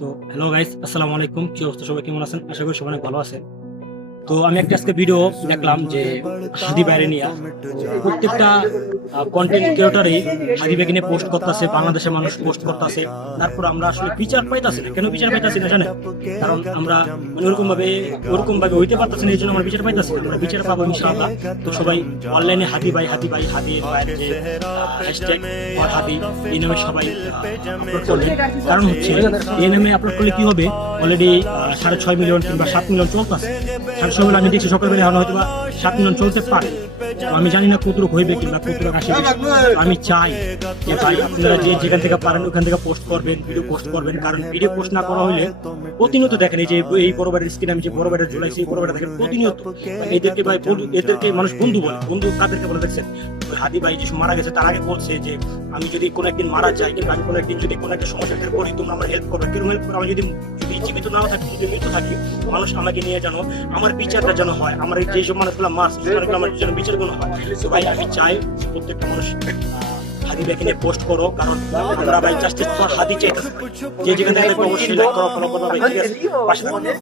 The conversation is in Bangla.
তো হ্যালো গাইস, আসসালামু আলাইকুম। কি অবস্থা, সবাই কেমন আছেন? আশা করি সবাই অনেক ভালো আছেন। তো আমি একটা আজকে ভিডিও দেখলাম যে হাদি বাইরে নিয়ে প্রত্যেকটা কন্টেন্ট ক্রিয়েটরই হাদি বাইকে নিয়ে পোস্ট করতেছে, বাংলাদেশের মানুষ পোস্ট করতেছে। তারপর আমরা আসলে বিচার পাইতাছি না। কেন বিচার পাইতাছি না জানেন? কারণ আমরা মানে ওরকম ভাবে হইতে পারতাছি না, এই জন্য আমরা বিচার পাইতাছি না। আমরা বিচার পাবো ইনশাআল্লাহ। তো সবাই অনলাইনে হাদি ভাই হাদির ভাইয়ের যে হ্যাশট্যাগ হাদি, এই নামে সবাই আপলোড করলেন। কারণ হচ্ছে এই নামে আপলোড করলে কি হবে, অলরেডি 6.5 মিলিয়ন কিংবা 7 মিলিয়ন চলতেছে। 6.5 মিলিয়ন আমি দেখছি সকালবেলা, হয়তো বা 7 মিলিয়ন চলতে পারে। তো আমি জানি না কতটুকু হইবে কিংবা কতটুকু আসবে। আমি চাই যে ভাই আপনারা যে যেখান থেকে পারেন ওখান থেকে পোস্ট করবেন, ভিডিও পোস্ট করবেন। কারণ ভিডিও পোস্ট না করা হলে প্রতিনিয়ত দেখেন, এই যে এই বড় বাড়ির স্ক্রিন আমি যে বড় বাড়ির ঝুলাইছি, এই বড় বাড়ি দেখেন প্রতিনিয়ত এদেরকে ভাই এদেরকে মানুষ বন্ধু বলে। বন্ধু কাদেরকে বলে দেখছেন? ওই হাদি ভাই যে মারা গেছে তার আগে বলছে যে আমি যদি কোনো একদিন মারা যাই কিংবা আমি কোনো একদিন যদি কোনো একটা সমস্যার পড়ি, তোমরা আমার হেল্প করবে। কেন হেল্প করো? আমি যদি জীবিত নাও থাকি, যদি মৃত থাকি, মানুষ আমাকে নিয়ে যেন আমার বিচারটা যেন হয়, আমার যে সব মানুষগুলো মার্চ মানুষগুলো আমার যেন বিচারগুলো হয়। তো ভাই আমি চাই প্রত্যেকটা মানুষ হাদি ভাইকে নিয়ে পোস্ট করো। কারণ আমরা ভাই জাস্টিস ফর হাদি চাইতেছি। যে যেখান থেকে অবশ্যই লাইক করো, ফলো করো ভাই, ঠিক আছে? পাশে থাকো।